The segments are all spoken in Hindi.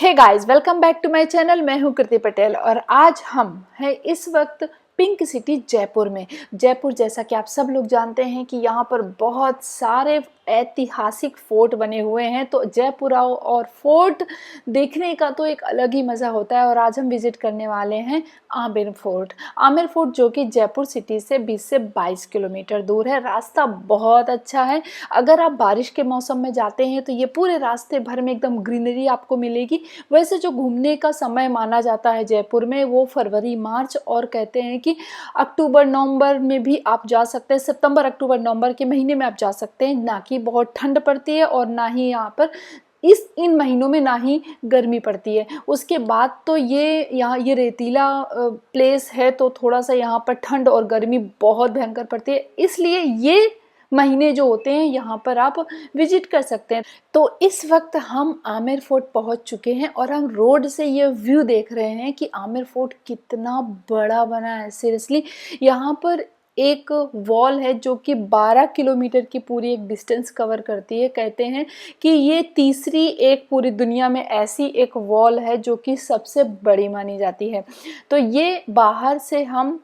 Hey guys, welcome back to my channel. मैं हूं कृति पटेल और आज हम हैं इस वक्त पिंक सिटी जयपुर में। जयपुर जैसा कि आप सब लोग जानते हैं कि यहाँ पर बहुत सारे ऐतिहासिक फोर्ट बने हुए हैं, तो जयपुर आओ और फोर्ट देखने का तो एक अलग ही मज़ा होता है। और आज हम विजिट करने वाले हैं आमेर फोर्ट। आमेर फोर्ट जो कि जयपुर सिटी से 20 से 22 किलोमीटर दूर है। रास्ता बहुत अच्छा है। अगर आप बारिश के मौसम में जाते हैं तो ये पूरे रास्ते भर में एकदम ग्रीनरी आपको मिलेगी। वैसे जो घूमने का समय माना जाता है जयपुर में वो फरवरी मार्च और कहते हैं कि अक्टूबर नवंबर में भी आप जा सकते हैं। सितंबर अक्टूबर नवंबर के महीने में आप जा सकते हैं। ना कि बहुत ठंड पड़ती है और ना ही यहाँ पर इन महीनों में ना ही गर्मी पड़ती है। उसके बाद तो ये रेतीला प्लेस है, तो थोड़ा सा यहाँ पर ठंड और गर्मी बहुत भयंकर पड़ती है। इसलिए ये महीने जो होते हैं यहाँ पर आप विजिट कर सकते हैं। तो इस वक्त हम आमेर फोर्ट पहुँच चुके हैं और हम रोड से ये व्यू देख रहे हैं कि आमेर फोर्ट कितना बड़ा बना है। सीरियसली यहाँ पर एक वॉल है जो कि 12 किलोमीटर की पूरी एक डिस्टेंस कवर करती है। कहते हैं कि ये तीसरी एक पूरी दुनिया में ऐसी एक वॉल है जो कि सबसे बड़ी मानी जाती है। तो ये बाहर से हम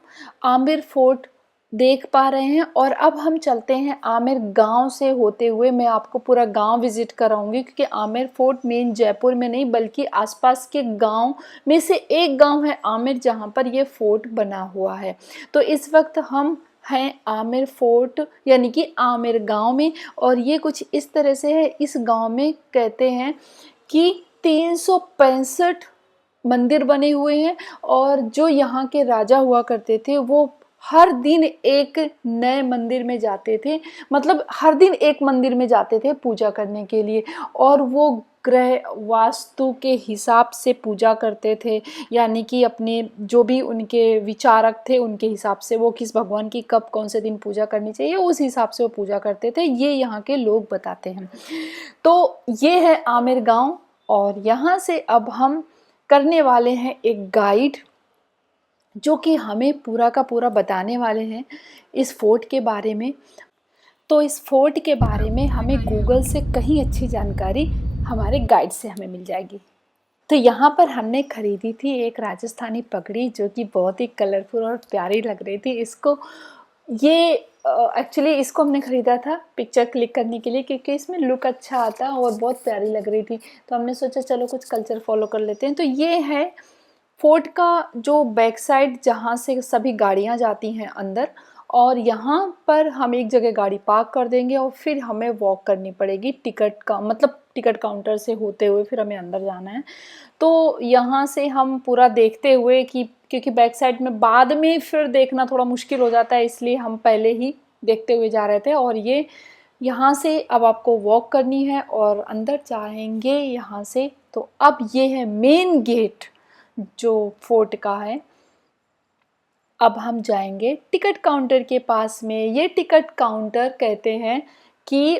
आमेर फोर्ट देख पा रहे हैं और अब हम चलते हैं आमेर गांव से होते हुए। मैं आपको पूरा गांव विजिट कराऊंगी क्योंकि आमेर फोर्ट मेन जयपुर में नहीं बल्कि आसपास के गांव में से एक गांव है आमेर जहां पर ये फोर्ट बना हुआ है। तो इस वक्त हम हैं आमेर फोर्ट यानी कि आमेर गांव में और ये कुछ इस तरह से है। इस गांव में कहते हैं कि 365 मंदिर बने हुए हैं और जो यहाँ के राजा हुआ करते थे वो हर दिन एक नए मंदिर में जाते थे। मतलब हर दिन एक मंदिर में जाते थे पूजा करने के लिए और वो ग्रह वास्तु के हिसाब से पूजा करते थे। यानी कि अपने जो भी उनके विचारक थे उनके हिसाब से वो किस भगवान की कब कौन से दिन पूजा करनी चाहिए उस हिसाब से वो पूजा करते थे। ये यहाँ के लोग बताते हैं। तो ये है आमेर गांव और यहाँ से अब हम करने वाले हैं एक गाइड जो कि हमें पूरा का पूरा बताने वाले हैं इस फोर्ट के बारे में। तो इस फोर्ट के बारे में हमें गूगल से कहीं अच्छी जानकारी हमारे गाइड से हमें मिल जाएगी। तो यहाँ पर हमने खरीदी थी एक राजस्थानी पगड़ी जो कि बहुत ही कलरफुल और प्यारी लग रही थी। एक्चुअली इसको हमने ख़रीदा था पिक्चर क्लिक करने के लिए क्योंकि इसमें लुक अच्छा आता और बहुत प्यारी लग रही थी। तो हमने सोचा चलो कुछ कल्चर फॉलो कर लेते हैं। तो ये है फोर्ट का जो बैक साइड जहाँ से सभी गाड़ियाँ जाती हैं अंदर, और यहाँ पर हम एक जगह गाड़ी पार्क कर देंगे और फिर हमें वॉक करनी पड़ेगी टिकट काउंटर से होते हुए फिर हमें अंदर जाना है। तो यहाँ से हम पूरा देखते हुए क्योंकि बैक साइड में बाद में फिर देखना थोड़ा मुश्किल हो जाता है इसलिए हम पहले ही देखते हुए जा रहे थे। और ये यहाँ से अब आपको वॉक करनी है और अंदर जाएंगे यहाँ से। तो अब ये है मेन गेट जो फोर्ट का है। अब हम जाएंगे टिकट काउंटर के पास में। ये टिकट काउंटर कहते हैं कि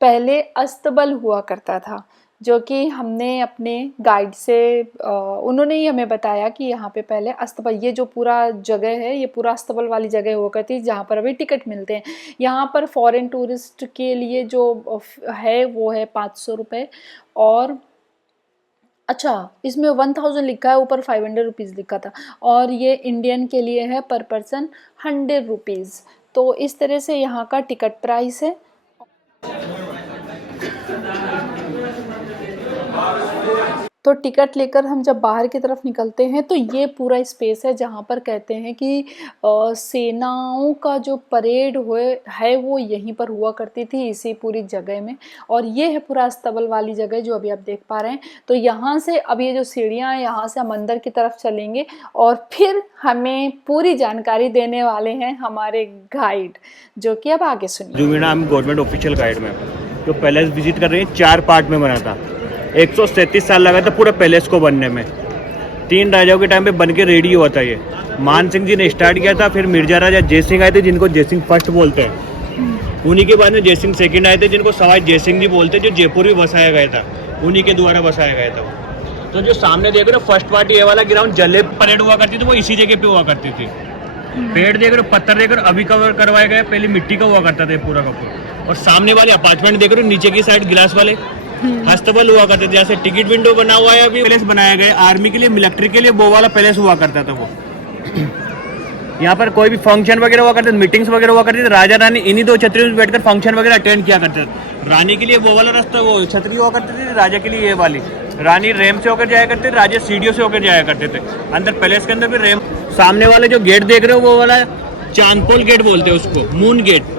पहले अस्तबल हुआ करता था, जो कि हमने अपने गाइड से उन्होंने ही हमें बताया कि यहाँ पे पहले अस्तबल, ये जो पूरा जगह है ये पूरा अस्तबल वाली जगह हुआ करती है जहाँ पर अभी टिकट मिलते हैं। यहाँ पर फॉरेन टूरिस्ट के लिए जो है वो है 500 रुपये और अच्छा इसमें 1000 लिखा है, ऊपर 500 रुपीज़ लिखा था। और ये इंडियन के लिए है पर पर्सन 100 रुपीज़। तो इस तरह से यहाँ का टिकट प्राइस है। तो टिकट लेकर हम जब बाहर की तरफ निकलते हैं तो ये पूरा स्पेस है जहाँ पर कहते हैं कि सेनाओं का जो परेड है वो यहीं पर हुआ करती थी इसी पूरी जगह में। और ये है पूरा अस्तबल वाली जगह जो अभी आप देख पा रहे हैं। तो यहाँ से अब ये जो सीढ़ियाँ हैं यहाँ से हम अंदर की तरफ चलेंगे और फिर हमें पूरी जानकारी देने वाले हैं हमारे गाइड, जो कि अब आगे सुनिए। हम गवर्नमेंट ऑफिशियल गाइड में जो पैलेस विजिट कर रहे हैं 4 पार्ट में बना था। 137 साल लगा था पूरा पैलेस को बनने में। 3 राजाओं के टाइम पे बन के रेडी हुआ था ये। मान सिंह जी ने स्टार्ट किया था, फिर मिर्जा राजा जय सिंह आए थे जिनको जय सिंह फर्स्ट बोलते हैं। उन्हीं के बाद में जय सिंह सेकंड आए थे जिनको सवाई जय सिंह जी बोलते हैं, जो जयपुर भी बसाया गया था, उन्हीं के द्वारा बसाया गया था वो। तो जो सामने देख रहे हो फर्स्ट पार्ट ये वाला ग्राउंड जले परेड हुआ करती थी, वो इसी जगह पे हुआ करती थी। पेड़ देख रहे हो, पत्थर देख रहे हो, अभी कवर करवाया गया, पहले मिट्टी का हुआ करता था पूरा का पूरा। और सामने वाले अपार्टमेंट देख रहे हो नीचे की साइड गिलास वाले, हस्तबल हुआ करते थे, जैसे टिकट विंडो बना हुआ है अभी पैलेस बनाया गया आर्मी के लिए, मिलिट्री के लिए, वो वाला पैलेस हुआ करता था वो। यहाँ पर कोई भी फंक्शन वगैरह हुआ करते थे, मीटिंग्स वगैरह हुआ करती थी, राजा रानी इन्हीं दो छतरियों में बैठकर फंक्शन वगैरह अटेंड किया करते थे। रानी के लिए वो वाला रास्ता, वो छतरी हुआ करती थी, राजा के लिए ये वाली। रानी रैम से होकर जाया करते थे, राजा सीढ़ियों से होकर जाया करते थे। अंदर पैलेस के अंदर भी रैम। सामने वाले जो गेट देख रहे हो वो वाला चांदपोल गेट बोलते हैं उसको, मून गेट।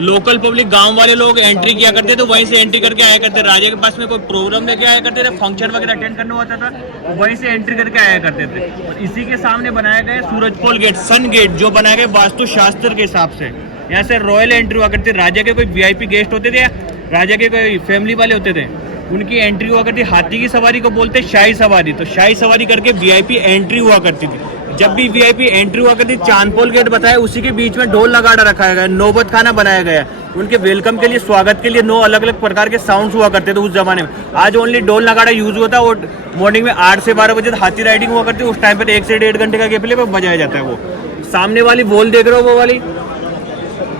लोकल पब्लिक गांव वाले लोग एंट्री किया करते थे, वहीं से एंट्री करके आया करते। राजा के पास में कोई प्रोग्राम लेके आया करते थे, फंक्शन वगैरह अटेंड करना होता था, वहीं से एंट्री करके आया करते थे। और इसी के सामने बनाया गया सूरजपोल गेट, सन गेट, जो बनाया गया वास्तु शास्त्र के हिसाब से। यहाँ से रॉयल एंट्री हुआ करती। राजा के कोई वीआईपी गेस्ट होते थे या राजा के कोई फैमिली वाले होते थे, उनकी एंट्री हुआ करती। हाथी की सवारी को बोलते शाही सवारी, तो शाही सवारी करके वीआईपी एंट्री हुआ करती थी। जब भी वीआईपी एंट्री हुआ करती, चांदपोल गेट बताया, उसी के बीच में ढोल नगाड़ा रखा गया, नौबत खाना बनाया गया। उनके वेलकम के लिए, स्वागत के लिए 9 अलग अलग प्रकार के साउंड्स हुआ करते थे उस जमाने में। आज ओनली ढोल नगाड़ा यूज होता है, और मॉर्निंग में 8 से 12 बजे हाथी राइडिंग हुआ करती है। उस टाइम पर 1 से 1.5 घंटे का गैप ले बजाया जाता है वो। सामने वाली वॉल देख रहे हो, वो वाली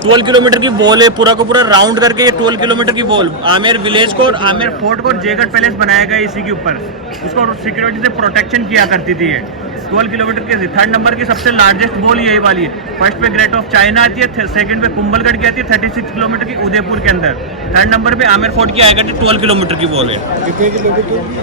12 किलोमीटर की वॉल है, पूरा को पूरा राउंड करके ये 12 किलोमीटर की वॉल आमेर विलेज को और आमेर फोर्ट को जयगढ़ पैलेस बनाया गया इसी के ऊपर। उसको सिक्योरिटी से प्रोटेक्शन किया करती थी ये। 12 किलोमीटर के 3rd नंबर की सबसे लार्जेस्ट वॉल यही वाली है। फर्स्ट पे ग्रेट ऑफ चाइना आती है, सेकंड पे कुंभलगढ़ की आती है 36 किलोमीटर की उदयपुर के अंदर। 3rd नंबर पे आमेर फोर्ट की आया करती 12 किलोमीटर की वॉल है।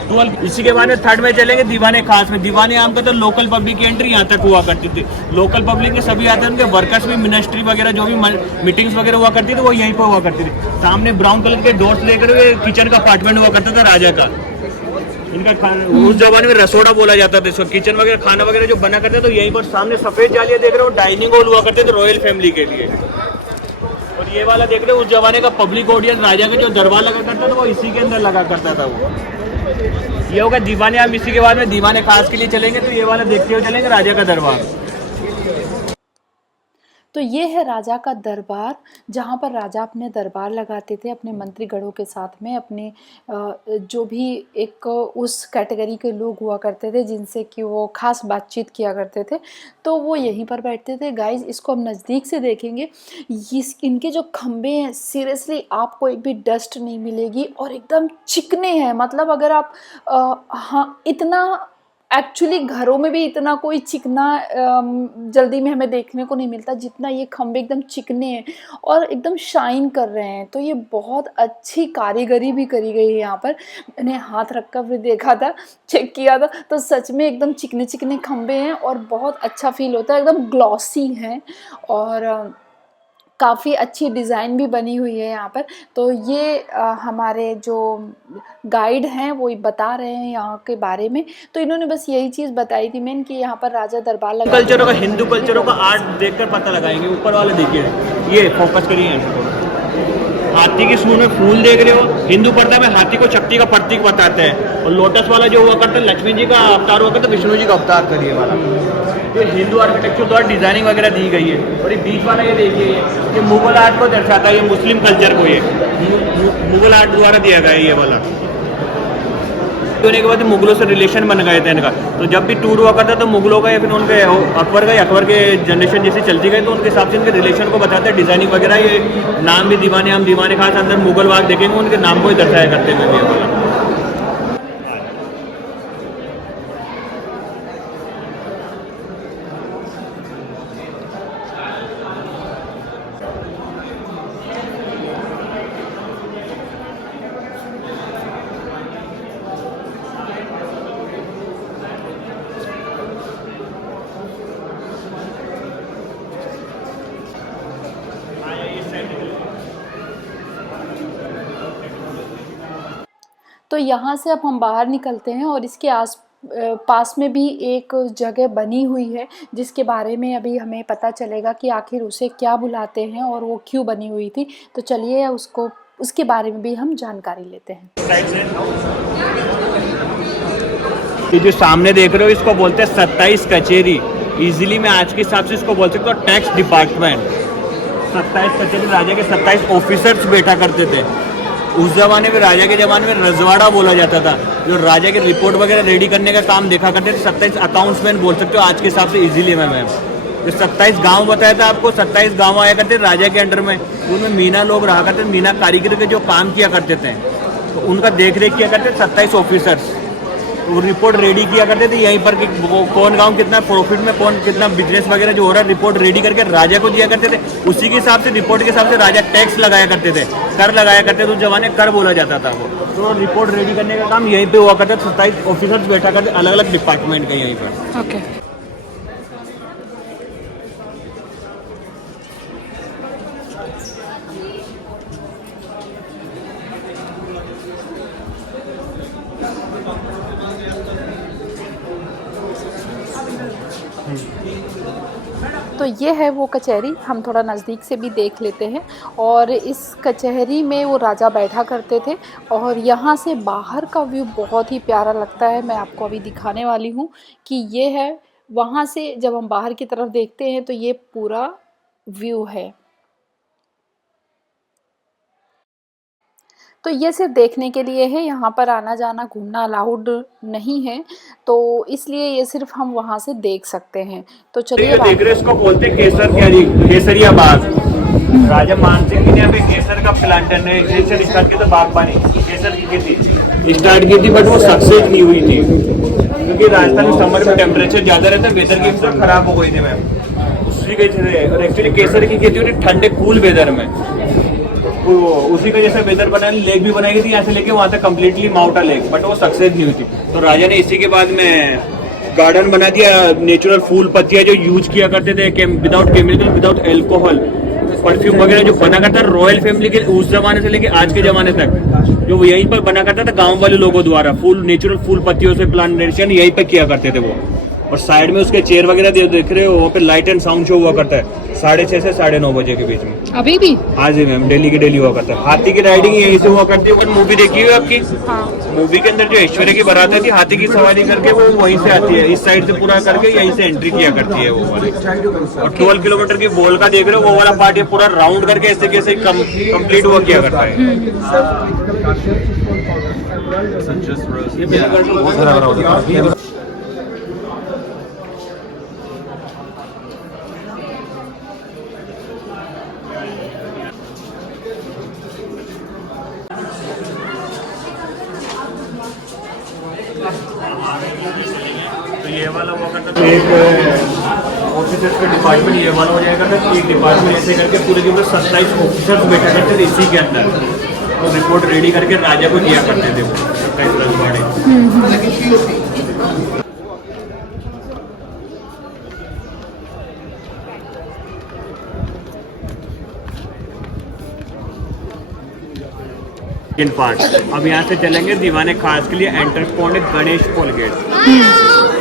12। इसी के बाद में 3rd में चलेंगे दीवाने खास में। दीवाने आम का तो लोकल पब्लिक की एंट्री यहाँ तक हुआ करती थी। लोकल पब्लिक के सभी आते हैं, उनके वर्कर्स भी, मिनिस्ट्री वगैरह जो भी मीटिंग्स वगैरह हुआ करती थी वो यहीं पर हुआ करती थी। सामने ब्राउन कलर के डोर्स देख रहे हो, किचन का अपार्टमेंट हुआ करता था राजा का। इनका उस जमाने में रसोड़ा बोला जाता था इसको। किचन वगैरह, खाना वगैरह जो बना करते तो यहीं पर सामने सफेद जालियां देख रहे हो, डाइनिंग हॉल हुआ करते थे रॉयल फैमिली के लिए। और ये वाला देख रहे हो, उस जमाने का पब्लिक ऑडियंस, राजा का जो दरबार लगा करता था वो इसी के अंदर लगा करता था वो। ये होगा दीवाने। हम इसी के बाद में दीवाने खास के लिए चलेंगे, तो ये वाला देखते हुए चलेंगे राजा का दरबार। तो ये है राजा का दरबार, जहाँ पर राजा अपने दरबार लगाते थे अपने मंत्रीगणों के साथ में। अपने जो भी एक उस कैटेगरी के लोग हुआ करते थे जिनसे कि वो ख़ास बातचीत किया करते थे, तो वो यहीं पर बैठते थे। गाइस, इसको हम नज़दीक से देखेंगे। इनके जो खंबे हैं, सीरियसली आपको एक भी डस्ट नहीं मिलेगी और एकदम चिकने हैं। मतलब अगर आप हाँ, इतना एक्चुअली घरों में भी इतना कोई चिकना जल्दी में हमें देखने को नहीं मिलता जितना ये खंबे एकदम चिकने हैं और एकदम शाइन कर रहे हैं। तो ये बहुत अच्छी कारीगरी भी करी गई है यहाँ पर। मैंने हाथ रख कर भी देखा था, चेक किया था, तो सच में एकदम चिकने चिकने खंबे हैं और बहुत अच्छा फील होता है, एकदम ग्लॉसी हैं और काफ़ी अच्छी डिज़ाइन भी बनी हुई है यहाँ पर। तो ये हमारे जो गाइड हैं वो बता रहे हैं यहाँ के बारे में। तो इन्होंने बस यही चीज़ बताई थी मैंने कि यहाँ पर राजा दरबार लगा। कल्चरों का, हिंदू कल्चरों का आर्ट देखकर पता लगाएंगे। ऊपर वाले देखिए, ये फोकस करिए, हाथी की सूंड में फूल देख रहे हो। हिंदू पर्दा में हाथी को शक्ति का प्रतीक बताते हैं, और लोटस वाला जो हुआ करता है लक्ष्मी जी का अवतार हुआ करता है, विष्णु जी का अवतार करिए वाला। ये हिंदू आर्किटेक्चर द्वारा डिजाइनिंग वगैरह दी गई है। और ये बीच वाला ये देखिए, ये मुगल आर्ट को दर्शाता है, ये मुस्लिम कल्चर को, ये मुगल आर्ट द्वारा दिया गया है ये वाला। होने के बाद मुगलों से रिलेशन बन गए थे इनका। तो जब भी टूर हुआ करता तो मुगलों का या फिर उनके अकबर के जनरेशन जैसे चलती गई, तो उनके हिसाब से इनके रिलेशन को बताते हैं, डिजाइनिंग वगैरह। ये नाम भी दीवाने, हम दीवाने खास अंदर मुगल बाग देखेंगे, उनके नाम को ही दर्शाया करते हुए ये वाला। तो यहाँ से अब हम बाहर निकलते हैं और इसके पास में भी एक जगह बनी हुई है जिसके बारे में अभी हमें पता चलेगा कि आखिर उसे क्या बुलाते हैं और वो क्यों बनी हुई थी। तो चलिए उसके बारे में भी हम जानकारी लेते हैं। ये जो सामने देख रहे हो इसको बोलते हैं 27 कचेरी। इजीली मैं आज के हिसाब से इसको बोल सकता हूँ टैक्स डिपार्टमेंट। 27 कचेरी, राजा के 27 ऑफिसर्स बैठा करते थे। उस जमाने में, राजा के ज़माने में रजवाड़ा बोला जाता था, जो राजा के रिपोर्ट वगैरह रेडी करने का काम देखा करते थे। 27 अकाउंट्समैन बोल सकते हो आज के हिसाब से इजीली मैं जो 27 गांव बताया था आपको, 27 गांव आया करते राजा के अंडर में। उनमें मीना लोग रहा करते, मीना कारीगर के जो काम किया करते थे। तो उनका देख रेख किया करते 27 ऑफिसर्स। वो रिपोर्ट रेडी किया करते थे यहीं पर कि कौन गांव कितना प्रॉफिट में, कौन कितना बिजनेस वगैरह जो हो रहा है, रिपोर्ट रेडी करके राजा को दिया करते थे। उसी के हिसाब से, रिपोर्ट के हिसाब से राजा टैक्स लगाया करते थे, कर लगाया करते थे। उस जमाने कर बोला जाता था वो। तो रिपोर्ट रेडी करने का काम यहीं पे हुआ करता था। 27 ऑफिसर्स बैठा करते अलग अलग डिपार्टमेंट के यहीं पर। ओके। तो ये है वो कचहरी, हम थोड़ा नज़दीक से भी देख लेते हैं। और इस कचहरी में वो राजा बैठा करते थे और यहाँ से बाहर का व्यू बहुत ही प्यारा लगता है। मैं आपको अभी दिखाने वाली हूँ कि ये है, वहाँ से जब हम बाहर की तरफ देखते हैं तो ये पूरा व्यू है। तो ये सिर्फ देखने के लिए है, यहाँ पर आना जाना घूमना अलाउड नहीं है, तो इसलिए ये सिर्फ हम वहाँ से देख सकते हैं। तो चलिए देख रहे, इसको बोलते हैं केसर क्यारी, केसरिया बाग। राजा मानसिंह जी ने अभी केसर का प्लांटर ने स्टार्ट किया था, बागबानी केसर की खेती स्टार्ट की थी, बट वो सक्सेस नहीं हुई थी क्योंकि राजस्थान में समर में टेम्परेचर ज्यादा रहता है, वेदर की खराब हो गई थी मैम, उसी के। और एक्चुअली केसर की खेती होती ठंडे कूल वेदर में, वो उसी का जैसा वेदर बना, लेक भी बनाई गई थी यहाँ से लेके वहाँ तक कम्प्लीटली माउंटा लेक, बट वो सक्सेस नहीं हुई थी। तो राजा ने इसी के बाद में गार्डन बना दिया, नेचुरल फूल पत्तियां जो यूज किया करते थे, without chemical, without alcohol, perfume वगैरह जो बना करता रॉयल फैमिली के उस जमाने से लेके आज के जमाने तक, जो यहीं पर बना करता था गांव वाले लोगों द्वारा, फूल नेचुरल फूल पत्तियों से प्लांटेशन यहीं पर किया करते थे वो। और साइड में उसके चेयर वगैरह देख रहे हो, वहाँ पे लाइट एंड साउंड शो हुआ करता है 6:30 से 9:30 बजे के बीच में। अभी भी? हाँ जी मैम, डेली की डेली हुआ करता है। हाथी की राइडिंग यहीं से हुआ करती है। मूवी देखी हुई आपकी? हाँ। मूवी के अंदर जो ऐश्वर्या की बारात आती है, हाथी की सवारी करके वो वहीं से आती है, इस साइड से पूरा करके यहीं से एंट्री किया करती है वो वाली। और 12 किलोमीटर की बॉल का देख रहे हो, वो वाला पार्ट ये पूरा राउंड करके ऐसे कैसे कंप्लीट हुआ किया करता है। तो ये वाला हुआ करता था, एक ऑफिसर्स का डिपार्टमेंट ये वाला हो जाएगा था। एक डिपार्टमेंट ऐसे करके पूरे के पूरे 27 ऑफिसर्स बैठा करते थे इसी के अंदर, तो रिपोर्ट रेडी करके राजा को दिया करते थे वो 27 रजवाड़े। पार्ट अब यहाँ से चलेंगे दीवाने खास के लिए एंटर पॉइंट गणेश पोल गेट।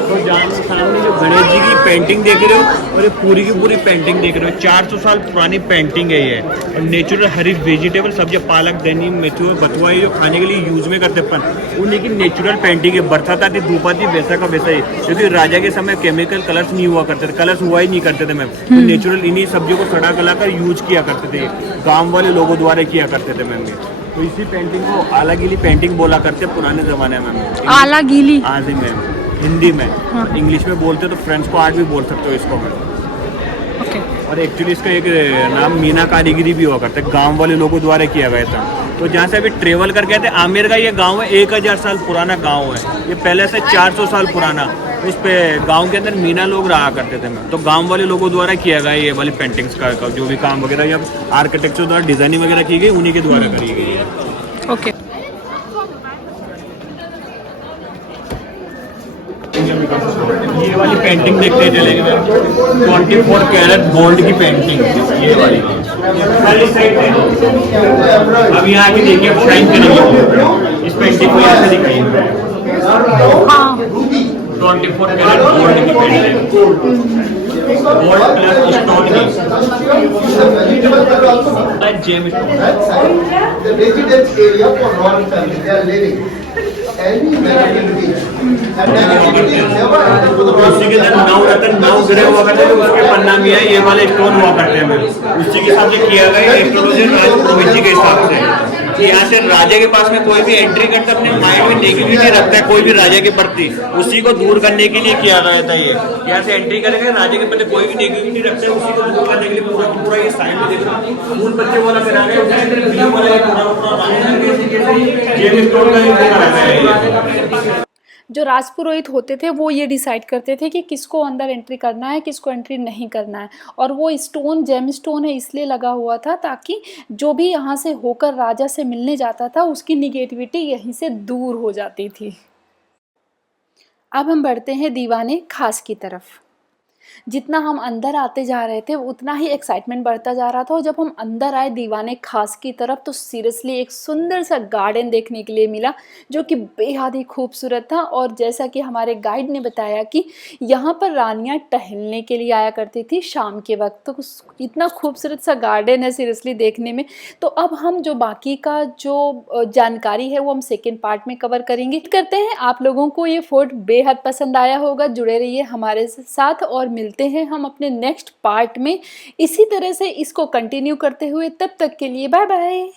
तो जहाँ सामने जो गणेश जी की पेंटिंग देख रहे हो, और ये पूरी की पूरी पेंटिंग देख रहे हो, 400 साल पुरानी पेंटिंग है ये। और नेचुरल हरी वेजिटेबल सब्जी, पालक, धनी, मेथी, बथुआ, ये जो खाने के लिए यूज में करते अपन, उन्हीं की नेचुरल पेंटिंग है। बरसात आती, धूप आती, वैसा का वैसा ही, क्योंकि राजा के समय केमिकल कलर्स नहीं हुआ करते थे, कलर्स हुआ ही नहीं करते थे मैम। तो नेचुरल इन्हीं सब्जियों को सड़ा गला कर यूज किया करते थे, गाँव वाले लोगों द्वारा किया करते थे मैम। तो इसी पेंटिंग को आला गीली पेंटिंग बोला करते हैं पुराने जमाने में। आला गीली? हाँ जी मैम, हिंदी में। हाँ। इंग्लिश में बोलते तो फ्रेंच को आर्ट भी बोल सकते हो इसको मैम। ओके। और एक्चुअली इसका एक नाम मीना कारीगरी भी हुआ करता है, गांव वाले लोगों द्वारा किया गया था। तो जहाँ से अभी ट्रेवल करके आते, आमेर का ये गांव है, 1000 साल पुराना गांव है ये, पहले से 400 साल पुराना। उस पे गांव के अंदर मीना लोग रहा करते थे मैम। तो गांव वाले लोगों द्वारा किया गया ये वाली पेंटिंग्स का जो भी काम वगैरह या आर्किटेक्चर द्वारा डिजाइनिंग वगैरह की गई, उन्हीं के द्वारा करी गई है। ओके। ये वाली पेंटिंग देखते चलेंगे मैम, 24 कैरेट गोल्ड की पेंटिंग, ये वाली साइड है। अब यहाँ आके देखिए, अब शाइन करेंगे इस पेंटिंग को, यहाँ से दिखाइए। 24 कैरेट गोल्ड की पेंटिंग, गोल्ड प्लस स्टोन की, जेम स्टोन। उसी के अंदर 9 रत्न 9 ग्रह हुआ करते थे, उसके पन्ना में है ये वाले स्टोन हुआ करते हैं। उसी के हिसाब से किया गया, एस्ट्रोलॉजी आज प्रोविंसी के हिसाब से। कि यहाँ से राजा के पास में कोई भी एंट्री करता अपने माइंड में नेगेटिविटी रखता है कोई भी राजा के प्रति, उसी को दूर करने के लिए किया गया था ये। यहाँ से एंट्री करेंगे, राजा के प्रति कोई भी नेगेटिविटी रखता है उसी को दूर करने के लिए पूरा पूरा ये साइड में देखो फूल पत्ते वाला करा गया है, जो राजपुरोहित होते थे वो ये डिसाइड करते थे कि किसको अंदर एंट्री करना है, किसको एंट्री नहीं करना है। और वो स्टोन जेम स्टोन है इसलिए लगा हुआ था ताकि जो भी यहाँ से होकर राजा से मिलने जाता था उसकी निगेटिविटी यहीं से दूर हो जाती थी। अब हम बढ़ते हैं दीवाने खास की तरफ। जितना हम अंदर आते जा रहे थे उतना ही एक्साइटमेंट बढ़ता जा रहा था, और जब हम अंदर आए दीवाने खास की तरफ तो सीरियसली एक सुंदर सा गार्डन देखने के लिए मिला जो कि बेहद ही खूबसूरत था। और जैसा कि हमारे गाइड ने बताया कि यहाँ पर रानियाँ टहलने के लिए आया करती थी शाम के वक्त, तो इतना खूबसूरत सा गार्डन है सीरियसली देखने में। तो अब हम जो बाकी का जो जानकारी है वो हम सेकेंड पार्ट में कवर करेंगे। करते हैं आप लोगों को ये फोर्ट बेहद पसंद आया होगा, जुड़े रहिए हमारे साथ और मिलते हैं हम अपने नेक्स्ट पार्ट में इसी तरह से इसको कंटिन्यू करते हुए। तब तक के लिए बाय बाय।